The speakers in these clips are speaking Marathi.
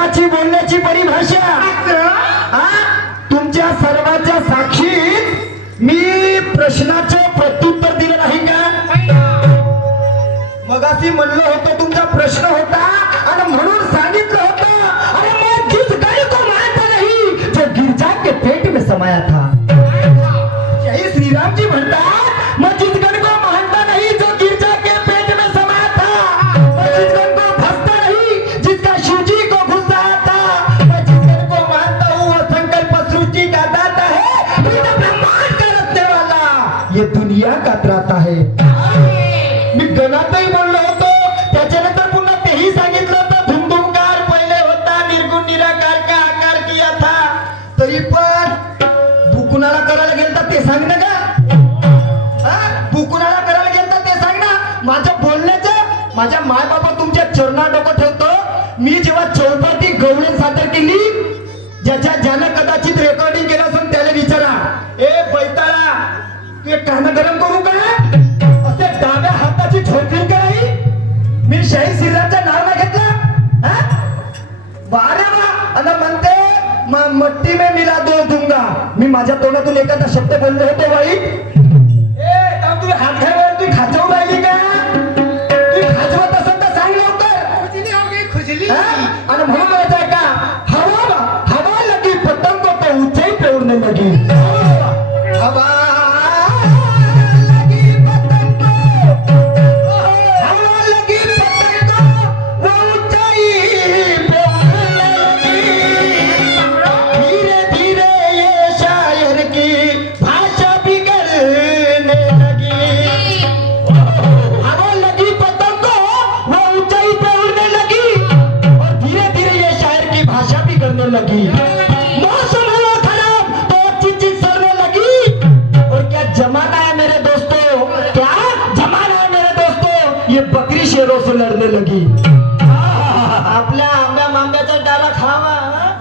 प्रेमाची बोलण्याची परिभाषा तुमच्या सर्वांच्या साक्षीत मी प्रश्नाचं प्रत्युत्तर दिलं नाही का? मगाशी म्हणलं होतं तुमचा प्रश्न होता आणि म्हणून सांगितलं होतं अरे मैं जिस गाय को मानता नहीं जो गिरजा के पेट में समाया था. यही श्री राम जी म्हणतात मैं जिस गण को मानता नहीं जो गिरजा के पेट में समाया था. मैं जिस गण को भजता नहीं जिसका शिव जी को गुस्सा आता. मैं जिस गण को मानता हूँ वो संकल्प सृष्टि का दाता है. पूरा ब्रह्मांड का रचने वाला ये दुनिया का त्राता है. मी गणातही बोललो होतो त्याच्यानंतर पुन्हा तेही सांगितलं होतं धुमधुमकार पहिले होता निर्गुण निराकार का आकार किया था. तरी पण बुकुणाला करायला गेलता ते सांग ना का? बुकुणाला करायला गेलता ते सांग ना. माझं बोलण्याचं माझ्या माय बाबा तुमच्या चरणात डोकं ठेवतो. मी जेव्हा चौपाटी गवळण सादर केली ज्यानं कदाचित रेकॉर्डिंग केलं असेल त्याला विचारा ए बैताळा तू एक कान गरम करू का असे डाव्या हाताची झोपली कराई. मी शाही सिराचं नाव नाही घेतलं वारे वा आणि म्हणते मट्टी में मिला दो दूंगा. मी माझ्या तोंडातून एखादा शब्द बोललो होतो वाईट तू हात घ्यावर तू खाजवून राहिली का? तू खाजवत असेल तर सांग लवकर खुजली. आणि म्हणून म्हणायचंय का हवा लगी पतंग को ऊंचाई पे उड़ने लगी. हवा लगी. मौसम हुआ खराब तो चिंचित सड़ने लगी. और क्या जमाना है मेरे दोस्तों, क्या जमाना है मेरे दोस्तों, ये बकरी शेरों से लड़ने लगी. आपल्या आंब्या मांब्याचा डाला खावा.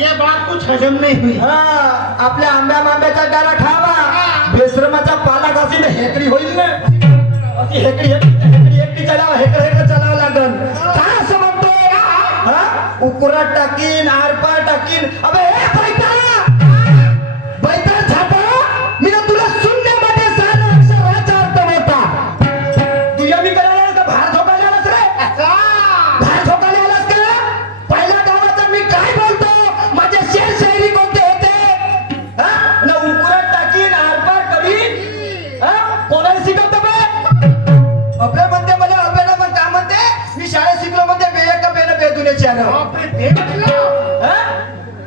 ये बात कुछ हजम नहीं हुई. आपल्या आंब्या मांब्याचा डाला खावा. बेश्रमाचा पाला घासीने हेकडी होईल ना. अशी हेकडी हेकडी चलाव हेकड चलावं लागल. काय असं म्हणतो उकुरात टाकीन आरपार टाकीन. अबे हे बैताळ झापा मी ना तुला शून्यामध्ये सारा अक्षराचा अर्थ होता. तू या मी करायला का बाहेर झोकायला आलास रे? बाहेर झोकायला आलास का? पहिल्या गावाचं मी काय बोलतो माझे शेर शायरी कोणते होते ना उकुरात टाकीन आरपार करीन. कोणाला शिकवतो बे? अबे म्हणते मला अबे ना पण काय म्हणते मी शाळेत शिकलो म्हणते बेयक बेन बेदुनेची आलं.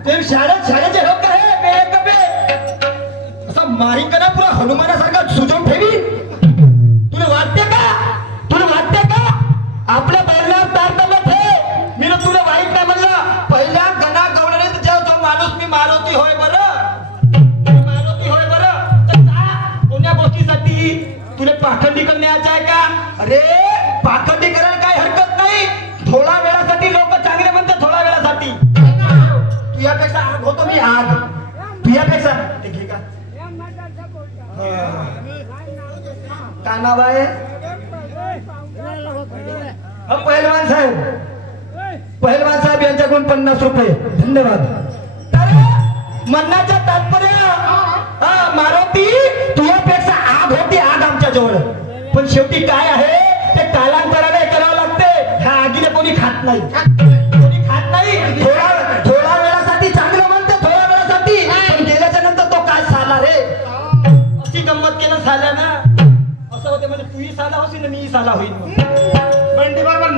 ते शाळेचे लोक आहे बेयक बे असं मारी करा पुरा हनुमानासारखा सुजवून ठेवी. तुला वाटते का आपल्या बैलावर तारतम्यात आहे. मी ना तुला वाईट नाही म्हणलं. पहिल्या गणा गवळणे जेव्हा जो माणूस मी मारुती होय बरं तर कोण्या गोष्टीसाठी तुला पाखंडी करण्याचं आहे का? अरे पाखंडी करायला काय हरकत नाही. थोडा वेळासाठी लोक चांगले म्हणतात थोडा वेळासाठी. तुझ्यापेक्षा आग होतो मी आग तुझ्यापेक्षा ते घे का काय नाव आहे? पहिलवान साहेब यांच्याकडून 50 रुपये धन्यवाद. तर म्हणण्याचं तात्पर्य मारुती तुझ्यापेक्षा आग होती आग आमच्या जवळ. पण शेवटी काय आहे ते कालांतराने करावं लागते. ह्या आगीला कोणी खात नाही. थोडा वेळासाठी चांगलं म्हणते थोड्या वेळासाठी पण गेल्याच्या नंतर तो काय साला रे. अशी गंमत केलं साल्यानं असं होते म्हणजे तूही साला होशील ना मीही साला होईल. बंडी बरोबर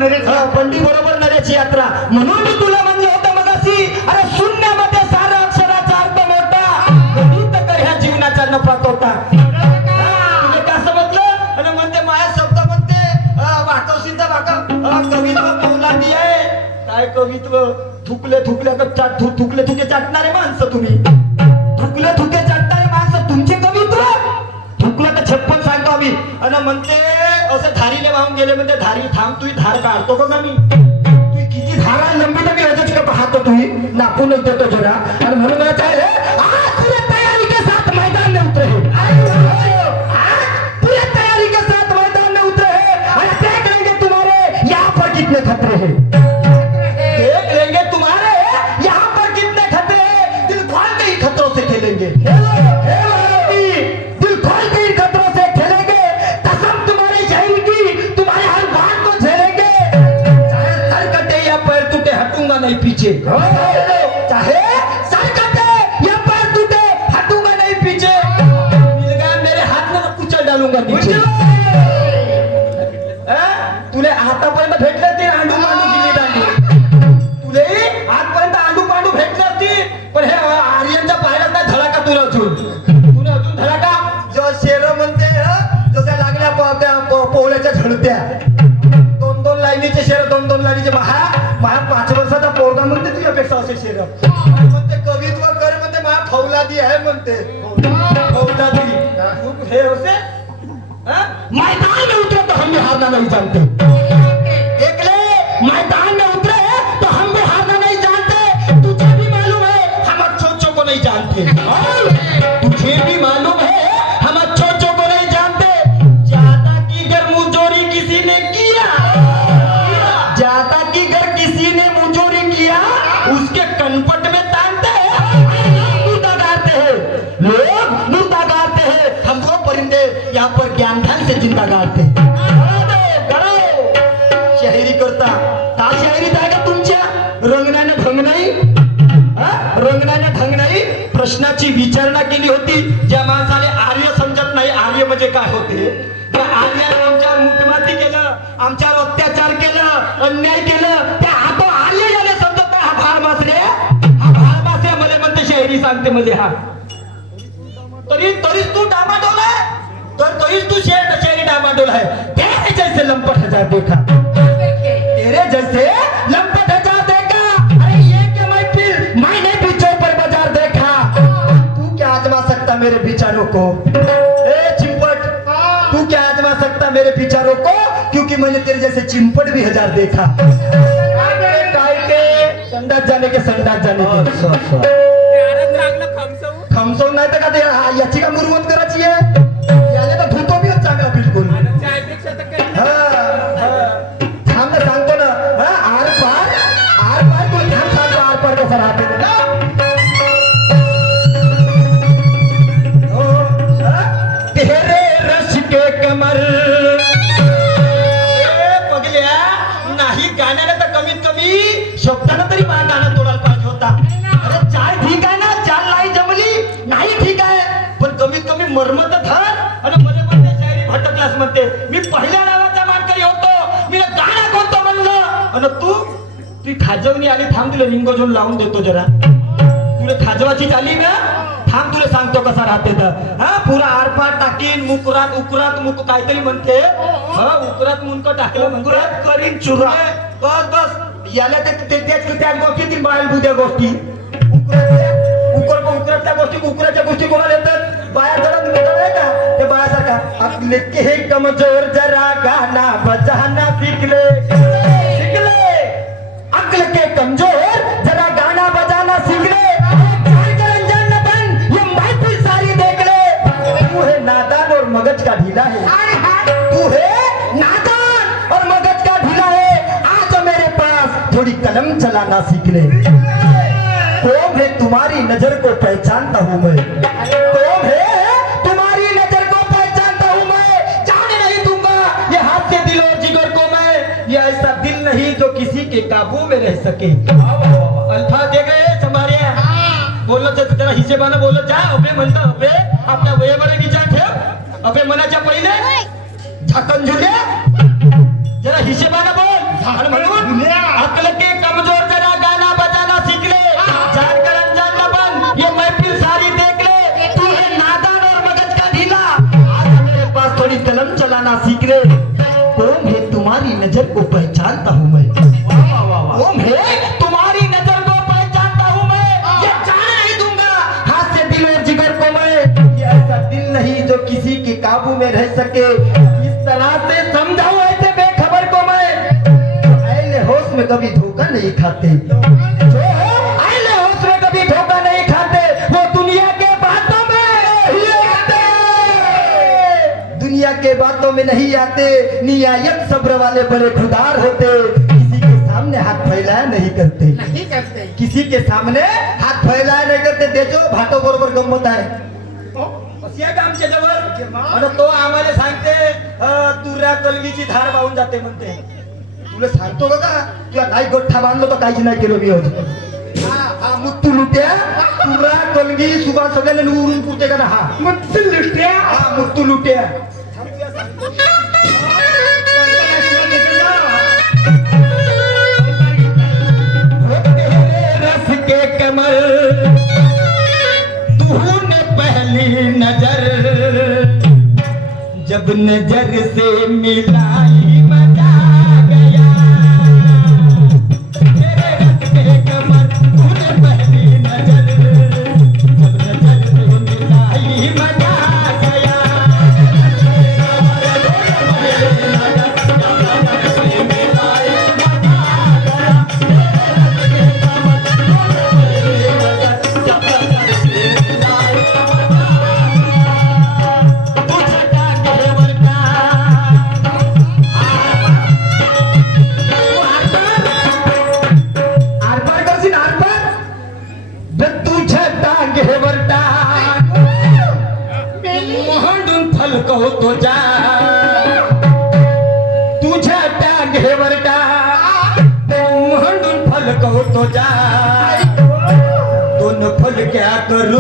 नऱ्याची यात्रा. म्हणून मी तुला म्हणलं होतं मगाशी अरे शून्यामध्ये सारा अक्षराचा अर्थ मोठा गणित कर ह्या जीवनाचा नफा तोटा. तुला काय समजलं? आणि म्हणते माया शब्द म्हणते वाकवशीचा वाकव कवित्व पोलादी आहे. काय कवित्व थुकले थुके चाटणारे माणसं तुम्ही. थुकले थुके चाटणारे माणसं तुमचे कवित्व थुकलं तर 56 सांगतो आम्ही. आणि म्हणते असं धारीले वाहून गेले म्हणते धारी थांब तुही धार काढतो का मी. तू किती धारा लंबी होतच का पाहतो तुम्ही नापूनच देतो जरा. आणि म्हणून पूरी तयारी के साथ मैदान में उतरे पूरी तयारी के साथ मैदान में उतरे और देख लेंगे तुम्हारे यहाँ पर कितने खतरे हैं. देख लेंगे तुम्हारे हटूंगा नहीं पीछे, चाहे सर कटे या पैर टूटे, हटूंगा नहीं पीछे। मिल गया मेरे हाथ में तो कुचल डालूंगा नीचे। तुले आतापर्यंत भेटले ते आंडू पांडू गिल्ली दांडू, तुले आजपर्यंत आंडू पांडू भेटले असती, पण हे आर्यनच्या पायात नाही धडाका तुला अजून धडाका जो शेर म्हणते जसं लागल्या पोहल्याच्या झडत्या, दोन लाईनीचे शेर, दोन लाईनीचे महा 5 वर्षाचा पोरगा म्हणते तुझ्यापेक्षा असे शेर म्हणते, कवित्व कर म्हणते, महा फौलादी आहे म्हणते, फौलादी हे होते। मैदान में उतरे तो हम भी हारना नहीं जानते, एकले मैदान में उतरे तो हम भी हारना नहीं जानते। तुझे भी मालूम है हम अच्छों को नहीं जानते, तुझे भी मालूम है हम अच्छों को नहीं जानते। ज्यादा की गर मुजोरी किसी ने किया, ज्यादा की गर किसी ने मुजोरी किया, उसके कनपट में तानते हैं, मुर्दा गाते हैं लोग, मुर्दा गाते हैं। हम वो परिंदे यहाँ पर ज्ञान ध्यान से जिंदा गाते हैं। शायरी करता ता शायरी आहे का तुमच्या? रंगण्याने ढंग नाही, रंगण्याने ढंग नाही। प्रश्नाची विचारणा केली होती, ज्या माणसाने आर्य समजत नाही आर्य म्हणजे काय होते, त्या आर्याने आमच्यावर मुठमाती केलं, आमच्यावर अत्याचार केलं, अन्याय केलं, त्या आता आर्य याने समजत नाही। हा भार मासरे मला म्हणते शायरी सांगते मध्ये, हा तरीच तू डामाडोल है, तरीच तू शायरी डामाडोल है। तेरे जैसे लंपट हजार देखा, तेरे जैसे लंपट हजार देखा, अरे ये क्या महफिल मैंने भी चौपर बाजार देखा। तू क्या आजमा सकता मेरे विचारों को, ए चिंपट, तू क्या आजमा सकता मेरे विचारों को, क्योंकि मैंने तेरे जैसे चिंपट भी हजार देखा। संडास जाने के खमसव नाही तर का ते याची का मुरवत करायची आहे, याने तर धुतो बी चांगला बिलकुल। थांब ना सांगतो ना, आर पार तुला थांब सांगतो, आर पार कसं राहते तेरे रश के कमर। पगल्या नाही गाण्याने तर कमीत कमी शब्दानं तरी मला गाणं तोडायला पाहिजे होता। अरे चाल ठीक आहे ना, चाल नाही जमली नाही ठीक आहे, पण कमीत कमी मर्म तर धर। आणि मध्ये मध्ये शायरी भटकलास म्हणते, मी पहिल्या नावाचा मानकरी होतो, मी गाणं कोणतं म्हणलं, आणि तू खाजवणी आली। थांब तुला रिंगोजून लावून देतो जरा, तुला खाजवाची झाली ना, थांब तुला सांगतो कसा राहते तर। हा पुरा आरपार टाकीन, उकरात मुक काहीतरी म्हणते, उकरात मुंक टाकलं म्हणते करीन चुरा। बस याला त्या गोष्टी बाहेर बुद्या गोष्टी उकराच्या गोष्टी कोणाला येतात, बाया जरा आहे का ते बायासारखा आपले के हे कमजोर जरा गाना बजाना सीखले, अक्ल के कमजोर जरा गाना बजाना सीख ले, ये महफिल सारी देख ले। तू है नादान और मगज का ढीला है, तू है नादान और मगज का ढीला है, आज मेरे पास थोड़ी कलम चलाना सीख ले। कौन है तुम्हारी नजर को पहचानता हूँ मैं, कौन है तुम्हारी नजर को पहचानता हूँ मैं, जाने नहीं दूंगा ये हाथ से दिल और जिगर को मैं, ये ऐसा दिल नहीं जो किसी के काबू में रह सके। अल्फाज दे गए हमारे, बोललो जरा हिशेबाने बोलत जा। अबे म्हणता अबे आपल्या वयामध्ये विचार ठेव, अबे मनाच्या पहिले झाकण झुले, जरा हिशेबाने बोल। आणि म्हणून अक्ल के कमजोर जरा गाना बजाना सीख ले, जानकर अनजान न बन ये महफिल सारी देख ले, तू है नादान और मगज का ढीला, आज मेरे पास थोड़ी कलम चलाना सीख ले। कौन है तुम्हारी नजर को पहचानता हूँ मैं, कौन है तुम्हारी नजर को पहचानता हूँ मैं, ये जाने नहीं दूंगा हाथ से दिल और जिगर को मैं, ये ऐसा दिल नहीं जो किसी के काबू में रह सके। इस तरह से समझाऊं ऐसे बेखबर को मैं, ऐले होश में कभी धोखा नहीं खाते, जो ऐले होश में कभी धोखा नहीं खाते, वो दुनिया के बातों में नहीं आते, दुनिया के बातों में नहीं आते। नियायत सब्र वाले बड़े खुदार होते, किसी के सामने हाथ फैलाया नहीं करते, किसी के सामने हात फैलाया नाही करते। त्याचो भाटो बरोबर गंमत आहे, आमच्या जवळ, आणि तो आम्हाला सांगते तुऱ्या कलगीची धार वाहून जाते म्हणते, तुला सांगतो का तुला नाही गठ्ठा बांधलो तर काहीच नाही केलं मी होत हा मुत्तू लुट्या तुला कलगी सुबा सगळ्यांना उरून पुरते का ना हा मुत्तू लुट्या हा मुत्तू लुट्या रस के कमल तूने पहली नजर जब नजर से मिलाई मजा गया तेरे रस के कमल तूने पहली नजर जब नजर से मिलाई मजा गया कहो तो जा तुझ्या टांगेवर म्हणून फल कहो तो जा दोन फल क्या करू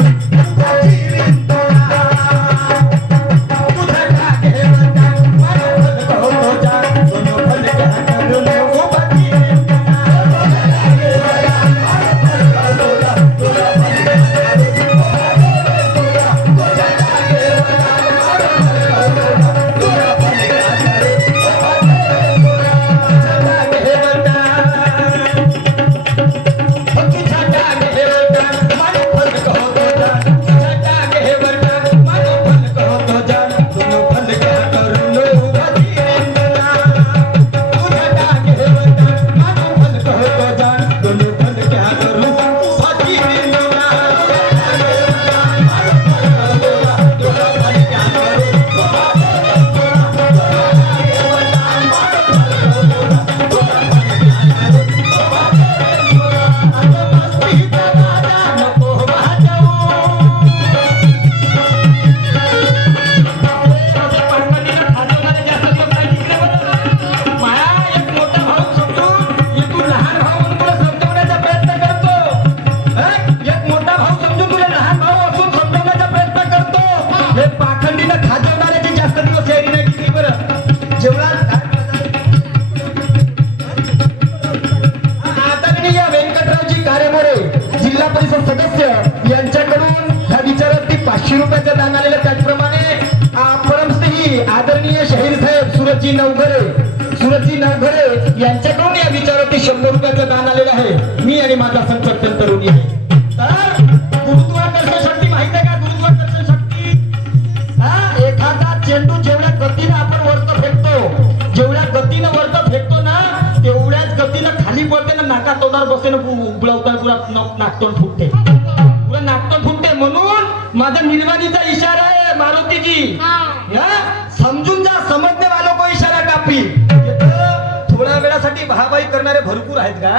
सदस्य यांच्याकडून ह्या विचारार्थी 500 रुपयाचं दान आलेलं त्याचप्रमाणे परमस्नेही आदरणीय शाहीर साहेब सुरजी नवघरे यांच्याकडून या विचारार्थी 100 रुपयाचं दान आलेलं आहे मी आणि माझा संच अत्यंत ऋणी आहे तर गुरुत्वाकर्षण शक्ती माहित आहे का गुरुत्वाकर्षण शक्ती हा एखादा चेंडू जेवढ्या गतीने आपण वरत फेकतो जेवढ्या गतीने वरत फेकतो ना तेवढ्याच गतीनं खाली पडते ना नाका तोंडावर बसते ना उबळवता पुरा नाकतोंड फुटते पुरा नाकतोंड फुटते म्हणून माझा निर्वाणीचा इशारा आहे मारुतीजी समजून जा समजने वालों को इशारा कापी थोड्या वेळासाठी भाबाई करणारे भरपूर आहेत का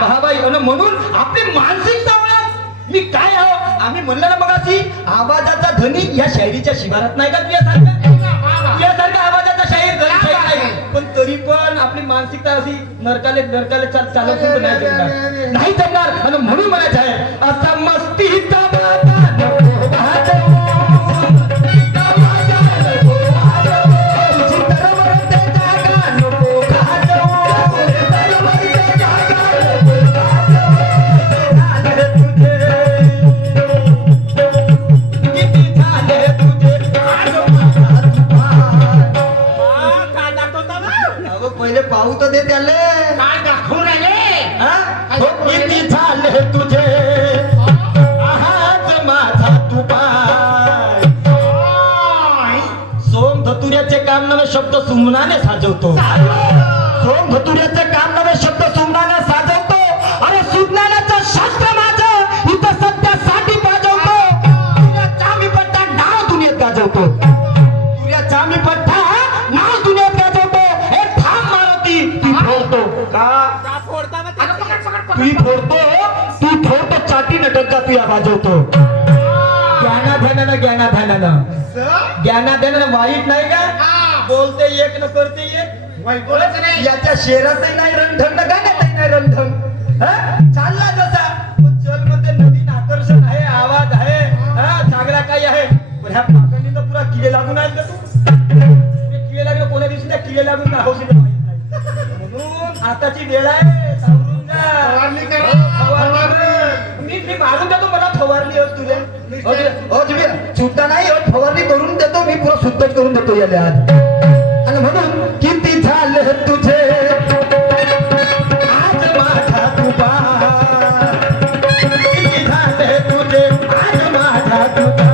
भाबाई म्हणून आपली मानसिकता ओळख मी काय आहो आम्ही म्हणलं ना बघाची आवाजाचा धनी या शायरीच्या शिवारात नाही का तुझ्यासारखा आवाजाचा शाहीर धनी नाही पण तरी पण आपली मानसिकता अशी नरकाले चालत नाही जमणार आणि म्हणून म्हणायचं आहे असा मस्तीचा पहिले पाहू तर दे त्याले काय दाखवून राहिले किती झाले तुझे आहात माझा तू पाय सोम धतुऱ्याचे काम नवे शब्द सुमनाने साजवतो सोम धतुऱ्याचे काम नवे शब्द सुमनाने साजवतो अरे सुज्ञानाचं शास्त्र माझं इथं सत्यासाठी पाजवतो तुझ्या चामी पट्टा नाव दुनियेत गाजवतो तुझ्या चामी पट्टा नाव दुनियेत गाजवतो हे थांब मारुती तू फोडतो का तू फोडतो चाटी नटकता तू या वाजवतो ज्ञानाध्यानानं वाईट नाही का बोलते एक न करते एक वैकोलच नाही याच्या शेरातही नाही रणढंग गाण्यातही नाही रणढंग हा? चालला जसा पण चल मध्ये नवीन आकर्षण आहे आवाज आहे हा चांगला काही आहे पण ह्या पाकांनी तर पुरा किडे लागून आहेत का तू किडे लागले कोण्या दिवशी त्या किडे लागून हौशी म्हणून आताची वेळ आहे सावरून जा फवारणी करा, मी मारून देतो मला फवारणी होत तुझे सुद्धा नाही होत फवारणी करून देतो मी पुरा शुद्धच करून देतो याला आणि म्हणून किती झाले तुझे आज माझा तुबा किती झाले तुझे आज माझा तुबा